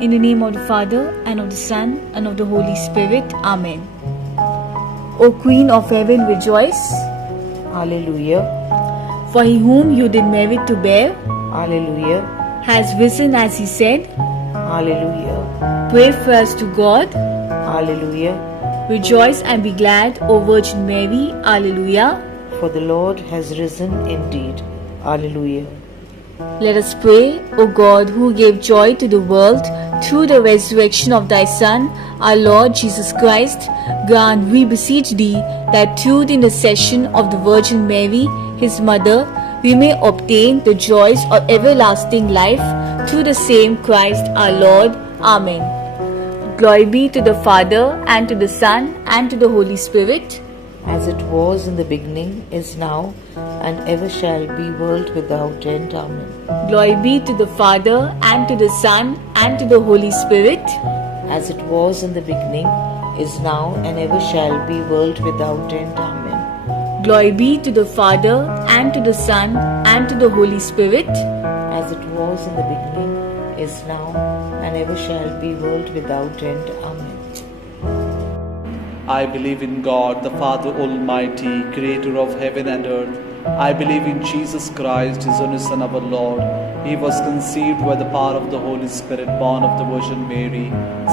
In the name of the Father, and of the Son, and of the Holy Spirit. Amen. O Queen of Heaven, rejoice. Alleluia. For he whom you did merit to bear Alleluia. has risen as he said. Alleluia. Pray for us to God. Alleluia. Rejoice and be glad, O Virgin Mary. Alleluia. For the Lord has risen indeed. Alleluia. Let us pray. O God, who gave joy to the world through the resurrection of thy Son, our Lord Jesus Christ, grant, we beseech thee, that through the intercession of the Virgin Mary, his mother, we may obtain the joys of everlasting life through the same Christ our Lord. Amen. Glory be to the Father, and to the Son, and to the Holy Spirit. As it was in the beginning, is now, and ever shall be, world without end. Amen. Glory be to the Father, and to the Son, and to the Holy Spirit. As it was in the beginning, is now, and ever shall be, world without end. Amen. Glory be to the Father, and to the Son, and to the Holy Spirit. As it was in the beginning, is now, and ever shall be, world without end. Amen. I believe in God, the Father Almighty, creator of heaven and earth. I believe in Jesus Christ, his only Son, our Lord. He was conceived by the power of the Holy Spirit, born of the Virgin Mary,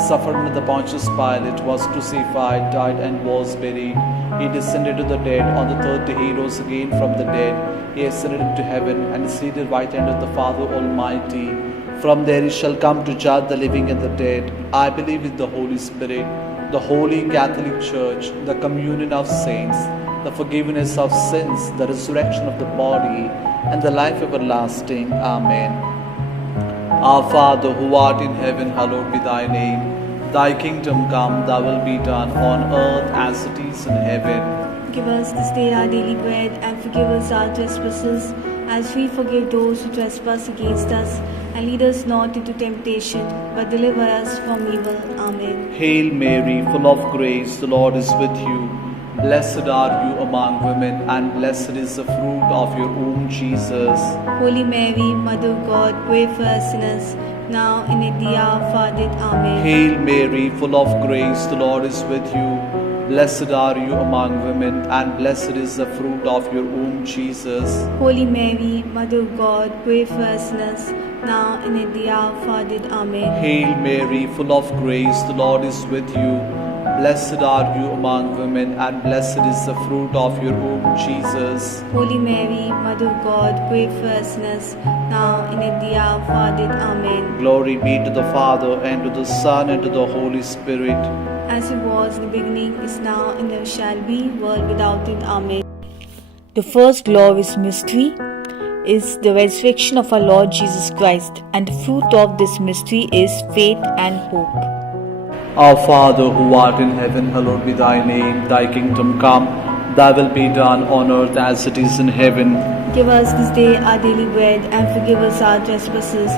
suffered under the Pontius Pilate, was crucified, died, and was buried. He descended to the dead. On the third day he rose again from the dead. He ascended into heaven, and is seated at the right hand of the Father Almighty. From there he shall come to judge the living and the dead. I believe in the Holy Spirit, the Holy Catholic Church, the communion of saints, the forgiveness of sins, the resurrection of the body, and the life everlasting. Amen. Our Father, who art in heaven, hallowed be thy name. Thy kingdom come, thy will be done on earth as it is in heaven. Give us this day our daily bread, and forgive us our trespasses, as we forgive those who trespass against us. And lead us not into temptation, but deliver us from evil. Amen. Hail Mary, full of grace, the Lord is with you. Blessed are you among women, and blessed is the fruit of your womb, Jesus. Holy Mary, Mother of God, pray for us sinners, now and at the hour of our death. Amen. Hail Mary, full of grace, the Lord is with you. Blessed are you among women, and blessed is the fruit of your womb, Jesus. Holy Mary, Mother of God, pray for us sinners, now and at the hour of our death. Amen. Hail Mary, full of grace, the Lord is with you. Blessed are you among women, and blessed is the fruit of your womb, Jesus. Holy Mary, Mother of God, pray for us sinners, now and at the hour of our death. Amen. Glory be to the Father, and to the Son, and to the Holy Spirit. As it was in the beginning, is now, and ever shall be, world without end. Amen. The first glorious mystery is the resurrection of our Lord Jesus Christ, and the fruit of this mystery is faith and hope. Our Father, who art in heaven, hallowed be thy name. Thy kingdom come, thy will be done on earth as it is in heaven. Give us this day our daily bread, and forgive us our trespasses,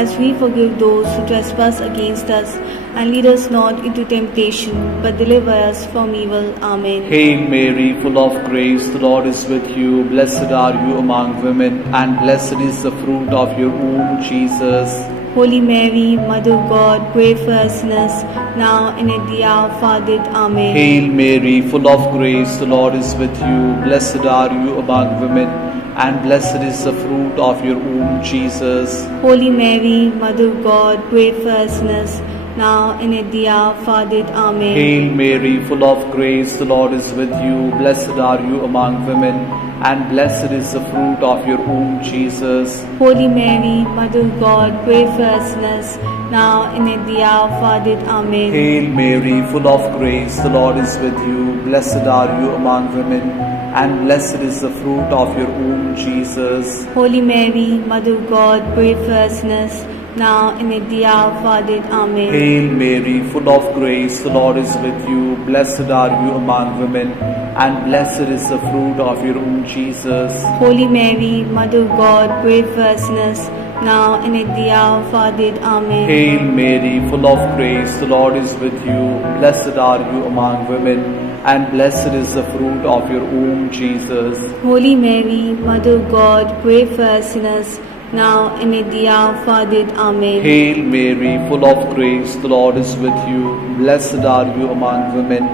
as we forgive those who trespass against us. And lead us not into temptation, but deliver us from evil. Amen. Hail Mary, full of grace, the Lord is with you. Blessed are you among women, and blessed is the fruit of your womb, Jesus. Holy Mary, Mother of God, pray for us sinners, now and at the hour of our death. Amen. Hail Mary, full of grace, the Lord is with you. Blessed are you among women, and blessed is the fruit of your womb, Jesus. Holy Mary, Mother of God, pray for us sinners, now and at the hour of our death. Amen. Hail Mary, full of grace, the Lord is with you. Blessed are you among women, and blessed is the fruit of your womb, Jesus. Holy Mary, Mother of God, pray for us sinners, now and at the hour of our death. Amen. Hail Mary, full of grace, the Lord is with you. Blessed are you among women, and blessed is the fruit of your womb, Jesus. Holy Mary, Mother of God, pray for us sinners, now and at the hour of our death. Amen. Hail Mary, full of grace, the Lord is with you. Blessed are you among women, and blessed is the fruit of your womb, Jesus. Holy Mary, Mother of God, pray for us sinners, now and at the hour of our death. Amen. Hail Mary, full of grace, the Lord is with you. Blessed are you among women, and blessed is the fruit of your womb, Jesus. Holy Mary, Mother of God, pray for us sinners, now and at the hour of our death. Amen. Hail Mary, full of grace, the Lord is with you. Blessed are you among women,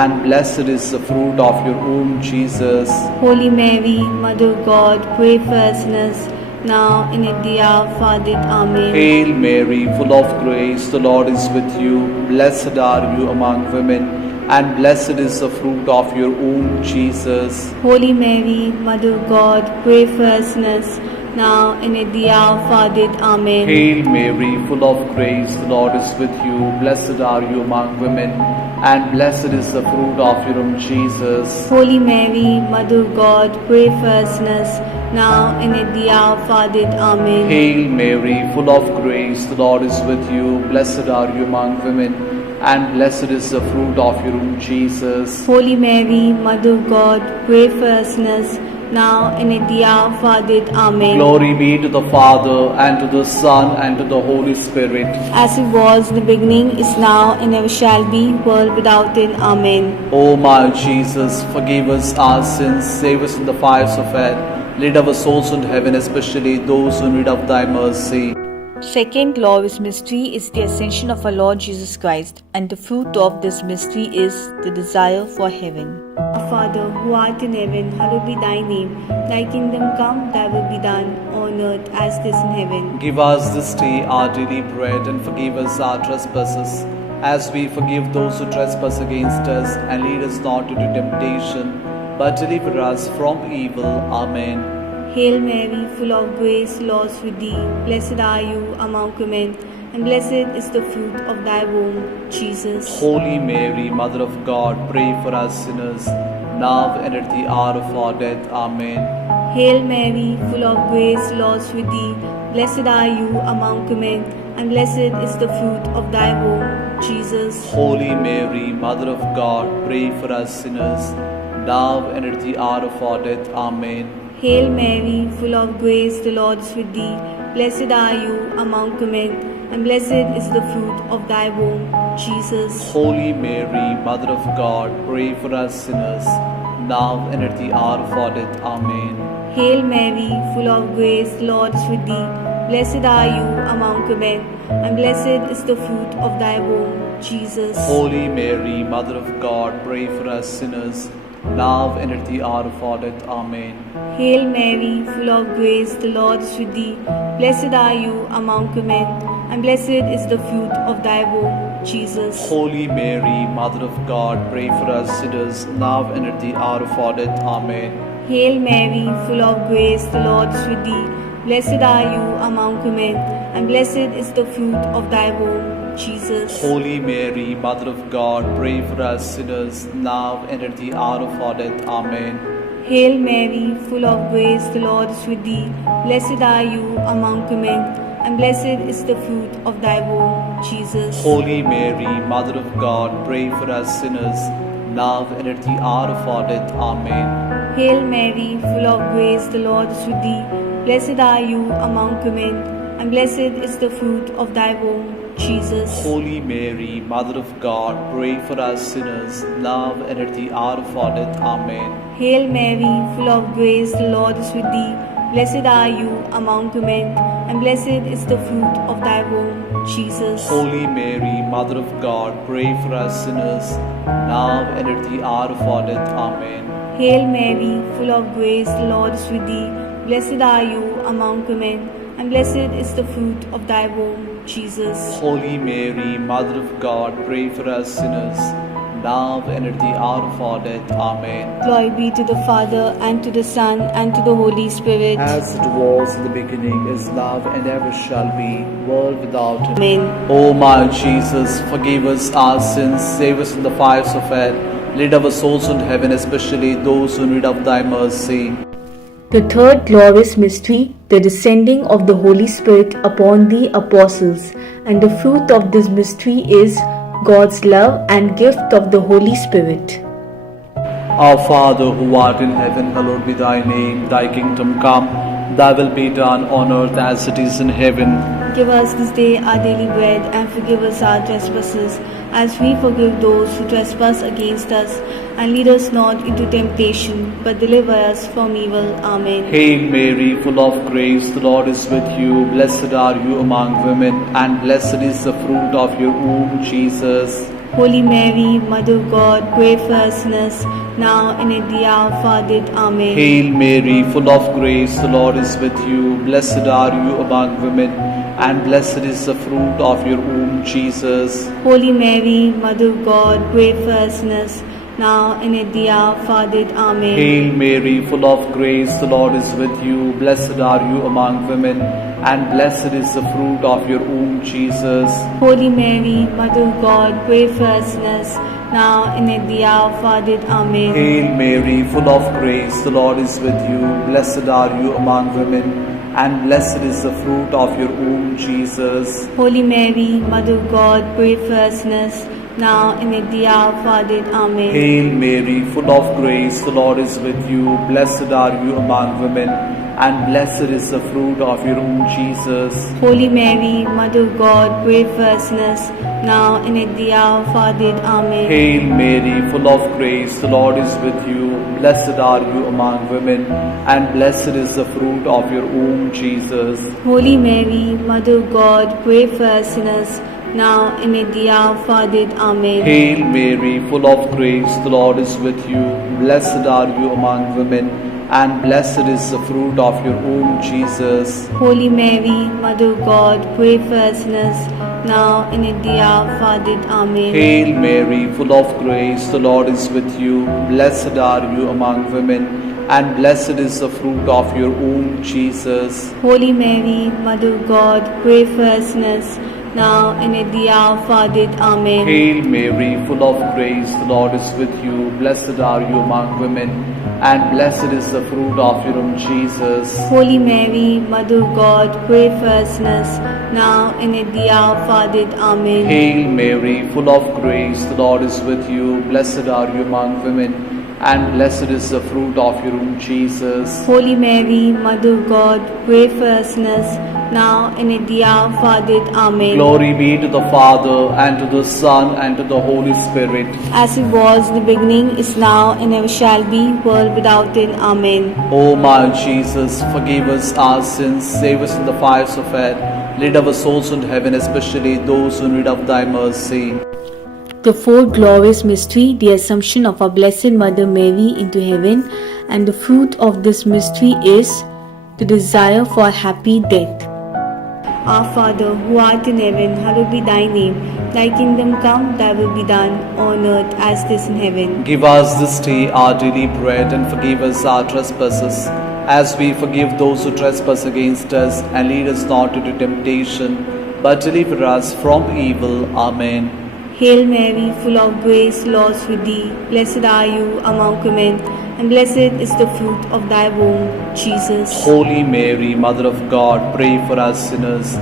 and blessed is the fruit of your womb, Jesus. Holy Mary, Mother of God, pray for us sinners, now and at the hour of our death. Amen. Hail Mary, full of grace, the Lord is with you. Blessed are you among women, and blessed is the fruit of your womb, Jesus. Holy Mary, Mother of God, pray for us sinners, now and at the hour of our death. Amen. Hail Mary, full of grace, the Lord is with you. Blessed are you among women, and blessed is the fruit of your womb, Jesus. Holy Mary, Mother of God, pray for us sinners, now and at the hour of our death. Amen. Hail Mary, full of grace, the Lord is with you. Blessed are you among women, and blessed is the fruit of your womb, Jesus. Holy Mary, Mother of God, pray for us sinners, now and at the hour of our death. Amen. Glory be to the Father, and to the Son, and to the Holy Spirit. As it was in the beginning, is now, and ever shall be, world without end. Amen. O my Jesus, forgive us our sins, save us from the fires of hell, lead our souls into heaven, especially those who need of thy mercy. Second glorious mystery is the ascension of our Lord Jesus Christ, and the fruit of this mystery is the desire for heaven. Our Father, who art in heaven, hallowed be thy name. Thy kingdom come, thy will be done, on earth as it is in heaven. Give us this day our daily bread, and forgive us our trespasses, as we forgive those who trespass against us. And lead us not into temptation, but deliver us from evil. Amen. Hail Mary, full of grace, Lord is with thee. Blessed are you among women, and blessed is the fruit of thy womb, Jesus. Holy Mary, Mother of God, pray for us sinners, now and at the hour of our death. Amen. Hail Mary, full of grace, Lord is with thee. Blessed are you among women, and blessed is the fruit of thy womb, Jesus. Holy Mary, Mother of God, pray for us sinners, now and at the hour of our death. Amen. Hail Mary, full of grace, the Lord is with thee. Blessed are you among women, and blessed is the fruit of thy womb, Jesus. Holy Mary, Mother of God, pray for us sinners, now and at the hour of our death. Amen. Hail Mary, full of grace, the Lord is with thee. Blessed are you among women, and blessed is the fruit of thy womb, Jesus. Holy Mary, Mother of God, pray for us sinners, now and at the hour of our death. Amen. Hail Mary, full of grace, the Lord is with thee. Blessed are you among women, and blessed is the fruit of thy womb, Jesus. Holy Mary, Mother of God, pray for us sinners, now and at the hour of our death. Amen. Hail Mary, full of grace, the Lord is with thee. Blessed are you among women, and blessed is the fruit of thy womb, Jesus. Holy Mary, Mother of God, pray for us sinners, now and at the hour of our death. Amen. Hail Mary, full of grace, the Lord is with thee. Blessed are you among women, and blessed is the fruit of thy womb, Jesus. Holy Mary, Mother of God, pray for us sinners, now and at the hour of our death. Amen. Hail Mary, full of grace, the Lord is with thee. Blessed are you among women, and blessed is the fruit of thy womb, Jesus. Holy Mary, Mother of God, pray for us sinners, now and at the hour of our death. Amen. Hail Mary, full of grace, the Lord is with thee. Blessed are you among women, and blessed is the fruit of thy womb, Jesus. Holy Mary, Mother of God, pray for us sinners, now and at the hour of our death. Amen. Hail Mary, full of grace, the Lord is with thee. Blessed are you among women, and blessed is the fruit of thy womb, Jesus. Holy Mary, Mother of God, pray for us sinners, now and at the hour of our death. Amen. Glory be to the Father, and to the Son, and to the Holy Spirit. As it was in the beginning, is now, and ever shall be, world without end. Amen. O my Jesus, forgive us our sins, save us from the fires of hell, lead our souls into heaven, especially those who need of thy mercy. The third glorious mystery, the descending of the Holy Spirit upon the apostles, and the fruit of this mystery is God's love and gift of the Holy Spirit. Our Father, who art in heaven, hallowed be thy name. Thy kingdom come, Thy will be done on earth as it is in heaven. Give us this day our daily bread, and forgive us our trespasses, as we forgive those who trespass against us. And lead us not into temptation, but deliver us from evil. Amen. Hail Mary, full of grace, the Lord is with you. Blessed are you among women, and blessed is the fruit of your womb, Jesus. Holy Mary, Mother of God, pray for us sinners, now and at the hour of our death. Amen. Hail Mary, full of grace, the Lord is with you. Blessed are you among women, and blessed is the fruit of your womb, Jesus. Holy Mary, Mother of God, pray for us sinners, now and at the hour of our death. Amen. Hail Mary, full of grace, the Lord is with you. Blessed are you among women, and blessed is the fruit of your womb, Jesus. Holy Mary, Mother of God, pray for us sinners, now and at the hour of our death. Amen. Hail Mary, full of grace, the Lord is with you. Blessed are you among women, and blessed is the fruit of your womb, Jesus. Holy Mary, Mother of God, pray for us sinners, now and at the hour of our death. Amen. Hail Mary, full of grace, the Lord is with you. Blessed are you among women, and blessed is the fruit of your womb, Jesus. Holy Mary, Mother of God, pray for us sinners, now and at the hour of our death. Amen. Hail Mary, full of grace, the Lord is with you. Blessed are you among women, and blessed is the fruit of your womb, Jesus. Holy Mary, Mother of God, pray for us sinners, now and at the hour of our death. Amen. Hail Mary, full of grace, the Lord is with you. Blessed are you among women, and blessed is the fruit of your womb, Jesus. Holy Mary, Mother of God, pray for us sinners, now and at the hour of our death. Amen. Hail Mary, full of grace, the Lord is with you. Blessed are you among women, and blessed is the fruit of your womb, Jesus. Holy Mary, Mother of God, pray for us sinners, now and at the hour of our death. Amen. Hail Mary, full of grace, the Lord is with you. Blessed are you among women, and blessed is the fruit of your womb, Jesus. Holy Mary, Mother of God, pray for us sinners, now and at the hour of our death. Amen. Hail Mary, full of grace, the Lord is with you. Blessed are you among women, and blessed is the fruit of your womb, Jesus. Holy Mary, Mother of God, pray for us sinners, now and at the hour of our death. Amen. Glory be to the Father, and to the Son, and to the Holy Spirit. As it was in the beginning, is now, and ever shall be, world without end. Amen. O my Jesus, forgive us our sins, save us from the fires of hell, lead our souls into heaven, especially those who need of thy mercy. The fourth glorious mystery, the Assumption of our Blessed Mother Mary into heaven, and the fruit of this mystery is the desire for a happy death. Our Father, who art in heaven, hallowed be thy name. Thy kingdom come, thy will be done, on earth as it is in heaven. Give us this day our daily bread, and forgive us our trespasses, as we forgive those who trespass against us. And lead us not into temptation, but deliver us from evil. Amen. Hail Mary, full of grace, the Lord is with thee. Blessed are you among women, and blessed is the fruit of thy womb, Jesus. Holy Mary, Mother of God, pray for us sinners,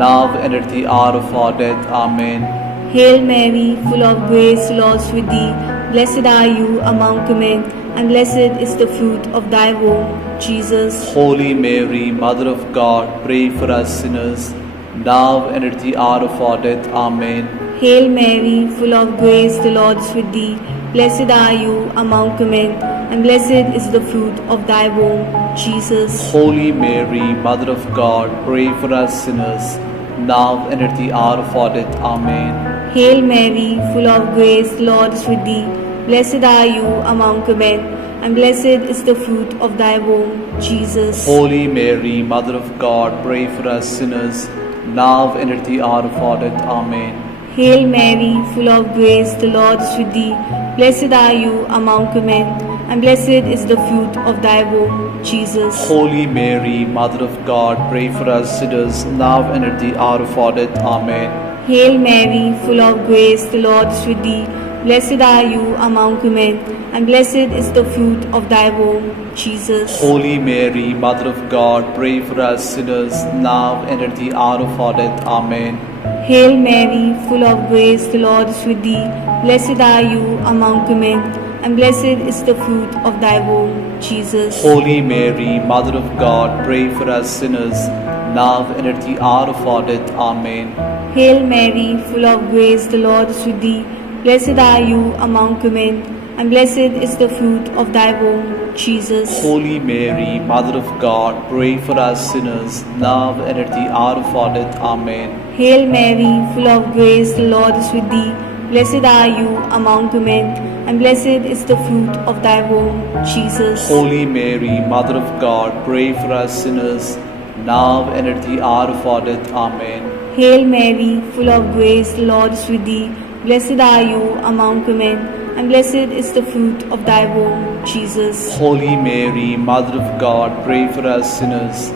now and at the hour of our death. Amen. Hail Mary, full of grace, the Lord is with thee. Blessed are you among women, and blessed is the fruit of thy womb, Jesus. Holy Mary, Mother of God, pray for us sinners, now and at the hour of our death. Amen. Hail Mary, full of grace, the Lord is with thee. Blessed are you among women, and blessed is the fruit of thy womb, Jesus. Holy Mary, Mother of God, pray for us sinners, now and at the hour of our death. Amen. Hail Mary, full of grace, the Lord is with thee. Blessed are you among women, and blessed is the fruit of thy womb, Jesus. Holy Mary, Mother of God, pray for us sinners, now and at the hour of our death. Amen. Hail Mary, full of grace, the Lord is with thee. Blessed are you among women, and blessed is the fruit of thy womb, Jesus. Holy Mary, Mother of God, pray for us sinners, now and at the hour of our death. Amen. Hail Mary, full of grace, the Lord is with thee. Blessed are you among women, and blessed is the fruit of thy womb, Jesus. Holy Mary, Mother of God, pray for us sinners, now and at the hour of our death. Amen. Hail Mary, full of grace, the Lord is with thee. Blessed are you among women, and blessed is the fruit of thy womb, Jesus. Holy Mary, Mother of God, pray for us sinners, now and at the hour of our death. Amen. Hail Mary, full of grace, the Lord is with thee. Blessed are you among women, and blessed is the fruit of thy womb, Jesus. Holy Mary, Mother of God, pray for us sinners, now and at the hour of our death. Amen. Hail Mary, full of grace, the Lord is with thee. Blessed are you among women, and blessed is the fruit of thy womb, Jesus. Holy Mary, Mother of God, pray for us sinners, now and at the hour of our death. Amen. Hail Mary, full of grace, the Lord is with thee. Blessed are you among women, and blessed is the fruit of thy womb, Jesus. Holy Mary, Mother of God, pray for us sinners,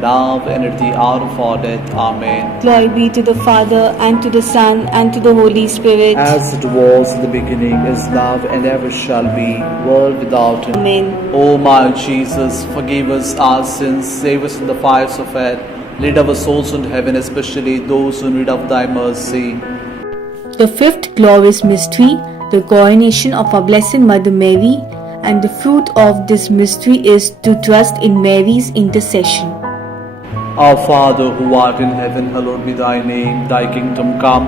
now and at the hour of our death. Amen. Glory be to the Father, and to the Son, and to the Holy Spirit. As it was in the beginning, is now, and ever shall be, world without end. Amen. O my Jesus, forgive us our sins, save us from the fires of hell, lead our souls into heaven, especially those who need of thy mercy. The fifth glorious mystery, the coronation of our Blessed Mother Mary, and the fruit of this mystery is to trust in Mary's intercession. Our Father, who art in heaven, hallowed be thy name. Thy kingdom come,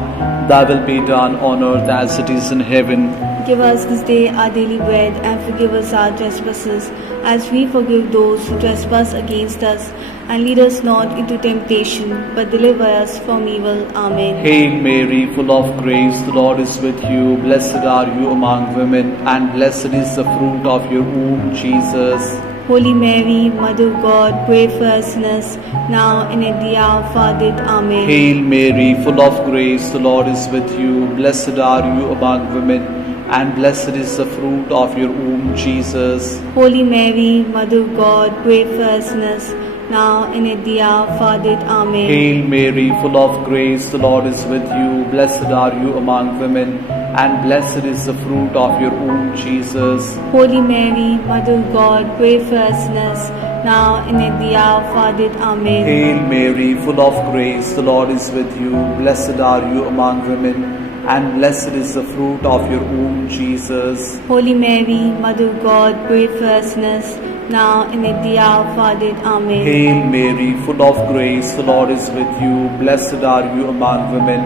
thy will be done on earth as it is in heaven. Give us this day our daily bread, and forgive us our trespasses, as we forgive those who trespass against us. And lead us not into temptation, but deliver us from evil. Amen. Hail Mary, full of grace, the Lord is with you. Blessed are you among women, and blessed is the fruit of your womb, Jesus. Holy Mary, Mother of God, pray for us sinners, now and at the hour of our death. Amen. Hail Mary, full of grace, the Lord is with you. Blessed are you among women, and blessed is the fruit of your womb, Jesus. Holy Mary, Mother of God, pray for us sinners, now and at the hour of our death. Amen. Hail Mary, full of grace, the Lord is with you. Blessed are you among women, and blessed is the fruit of your womb, Jesus. Holy Mary, Mother of God, pray for us sinners, now and at the hour of our death. Amen. Hail Mary, full of grace, the Lord is with you. Blessed are you among women, and blessed is the fruit of your womb, Jesus. Holy Mary, Mother of God, pray for us sinners, now and at the hour of our death. Amen. Hail Mary, full of grace, the Lord is with you. Blessed are you among women,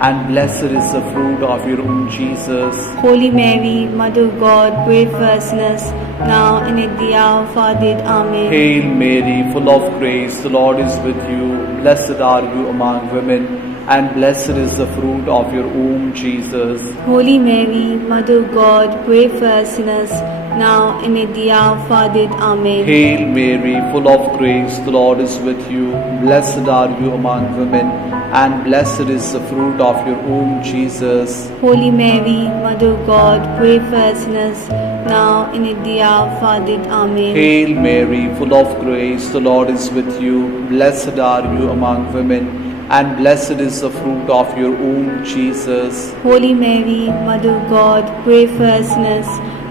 and blessed is the fruit of your womb, Jesus. Holy Mary, Mother of God, pray for us sinners, now and at the hour of our death. Amen. Hail Mary, full of grace, the Lord is with you. Blessed are you among women, and blessed is the fruit of your womb, Jesus. Holy Mary, Mother of God, pray for us sinners, now and at the hour of our death. Amen. Hail Mary, full of grace, the Lord is with you. Blessed are you among women, and blessed is the fruit of your womb, Jesus. Holy Mary, Mother of God, pray for us sinners, now and at the hour of our death. Amen. Hail Mary, full of grace, the Lord is with you. Blessed are you among women, and blessed is the fruit of your womb, Jesus. Holy Mary, Mother of God, pray for us sinners,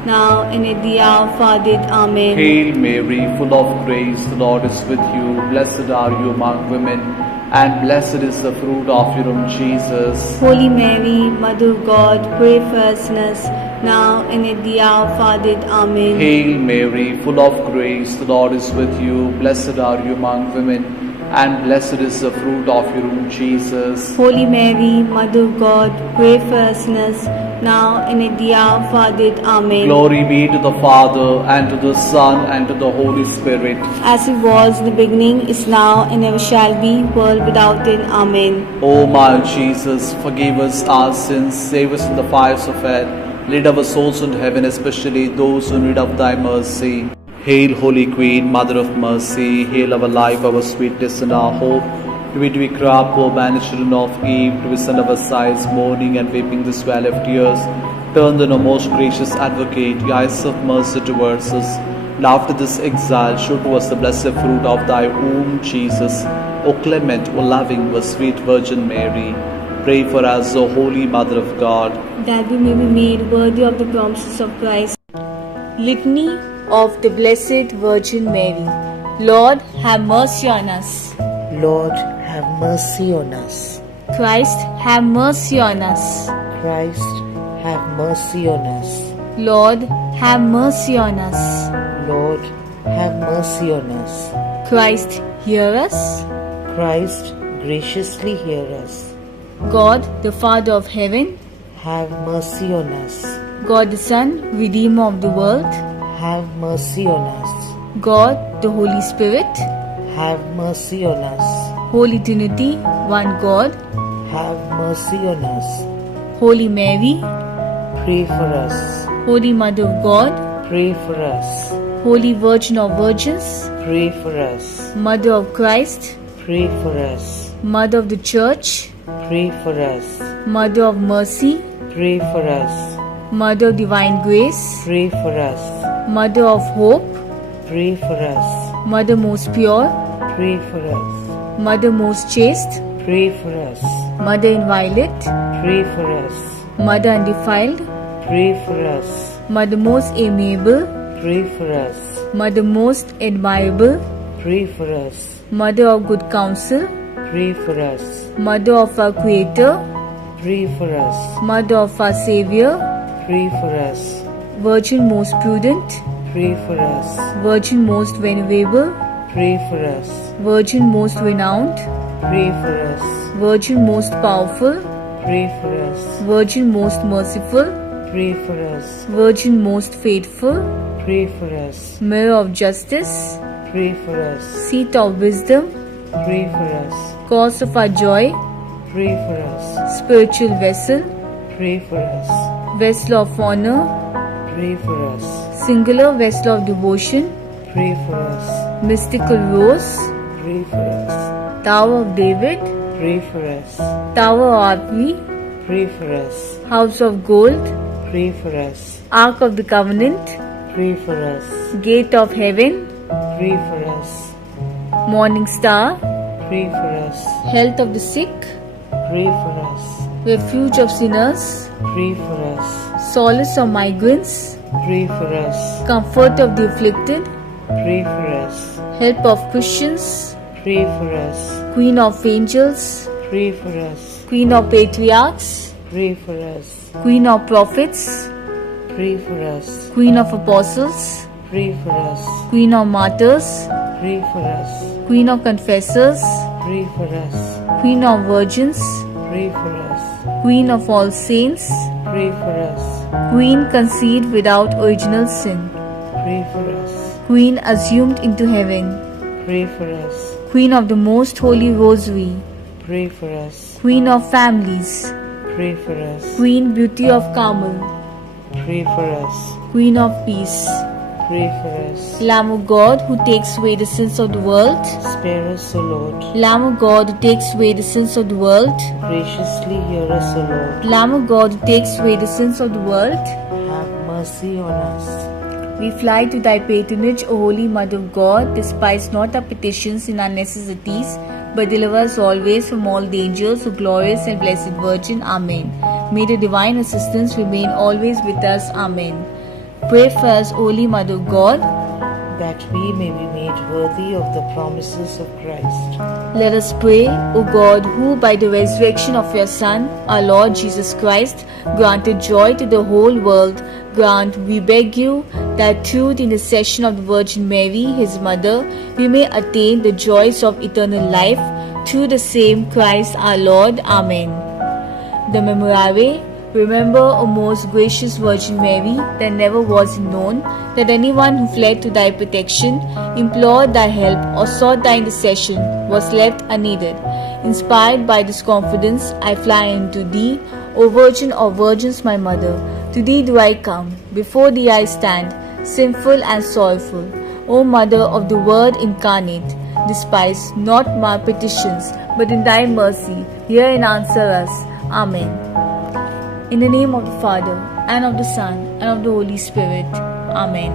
now and at the hour of our death. Amen. Hail Mary, full of grace, the Lord is with you. Blessed are you among women, and blessed is the fruit of your womb, Jesus. Holy Mary, Mother of God, pray for us sinners, now and at the hour of our death. Amen. Hail Mary, full of grace, the Lord is with you. Blessed are you among women, and blessed is the fruit of your womb, Jesus. Holy Mary, Mother of God, pray for us sinners, now and at the hour of our death. Amen. Glory be to the Father, and to the Son, and to the Holy Spirit. As it was in the beginning, is now, and ever shall be, world without end. Amen. O my Jesus, forgive us our sins, save us from the fires of hell, lead our souls into heaven, especially those who need of thy mercy. Hail, Holy Queen, Mother of Mercy, hail our life, our sweetness, and our hope. To it we cry, poor banished children of Eve, to send our sighs, mourning and weeping this valley of tears. Turn then, O most gracious Advocate, your eyes of mercy towards us, and after this exile, show to us the blessed fruit of thy womb, Jesus. O clement, O loving, O sweet Virgin Mary, pray for us, O Holy Mother of God, that we may be made worthy of the promises of Christ. Litany of the Blessed Virgin Mary. Lord, have mercy on us. Lord, have mercy on us. Christ, have mercy on us. Christ, have mercy on us. Lord, have mercy on us. Lord, have mercy on us. Christ, hear us. Christ, graciously hear us. God, the Father of heaven, Have mercy on us. God the Son, Redeemer of the world, Have mercy on us. God, the Holy Spirit, Have mercy on us. Holy Trinity, one God, Have mercy on us. Holy Mary, Pray for us. Holy Mother of God, Pray for us. Holy Virgin of Virgins, Pray for us. Mother of Christ, Pray for us. Mother of the Church, Pray for us. Mother of Mercy, Pray for us. Mother of Divine Grace, Pray for us. Mother of Hope, Pray for us. Mother most pure, Pray for us. Mother most chaste, Pray for us. Mother inviolate, Pray for us. Mother undefiled, Pray for us. Mother most amiable, Pray for us. Mother most admirable, Pray for us. Mother of good counsel, Pray for us. Mother of our Creator, Pray for us. Mother of our Savior, Pray for us. Virgin most prudent, Pray for us. Virgin most venerable, Pray for us. Virgin most renowned, Pray for us. Virgin most powerful, Pray for us. Virgin most merciful, Pray for us. Virgin most faithful, Pray for us. Mirror of justice, Pray for us. Seat of wisdom, Pray for us. Cause of our joy, Pray for us. Spiritual vessel, Pray for us. Vessel of honor, Pray for us. Singular vessel of devotion, Pray for us. Mystical rose, Pray for us. Tower of David, Pray for us. Tower of Artvi, Pray for us. House of gold, Pray for us. Ark of the Covenant, Pray for us. Gate of heaven, Pray for us. Morning star, Pray for us. Health of the sick, Pray for us. Refuge of sinners, Pray for us. Solace of migrants, Pray for us. Comfort of the afflicted, Pray for us. Help of Christians, Pray for us. Queen of angels, Pray for us. Queen of patriarchs, Pray for us. Queen of prophets, Pray for us. Queen of apostles, Pray for us. Queen of martyrs, Pray for us. Queen of confessors, Pray for us. Queen of virgins, Pray for us. Queen of all saints, Pray for us. Queen conceived without original sin, Pray for us. Queen assumed into heaven, Pray for us. Queen of the most holy rosary, Pray for us. Queen of families, Pray for us. Queen beauty of Carmel, Pray for us. Queen of peace, Pray for us. Lamb of God who takes away the sins of the world, Spare us, O Lord. Lamb of God who takes away the sins of the world, Graciously hear us, O Lord. Lamb of God who takes away the sins of the world, Have mercy on us. we fly to thy patronage, O Holy Mother of God. Despise not our petitions in our necessities, but deliver us always from all dangers, O glorious and blessed Virgin. Amen. May the divine assistance remain always with us. Amen. Pray for us, Holy Mother of God, that we may be made worthy of the promises of Christ. Let us pray, O God, who by the resurrection of your Son, our Lord Jesus Christ, granted joy to the whole world, grant, we beg you, that through the intercession of the Virgin Mary, his mother, we may attain the joys of eternal life, through the same Christ our Lord. Amen. The Memorare. Remember, O most gracious Virgin Mary, that never was it known that anyone who fled to thy protection, implored thy help, or sought thy intercession was left unneeded. Inspired by this confidence, I fly unto thee, O Virgin of Virgins, my Mother. To thee do I come, before thee I stand, sinful and sorrowful. O Mother of the Word incarnate, despise not my petitions, but in thy mercy hear and answer us. Amen. In the name of the Father, and of the Son, and of the Holy Spirit. Amen.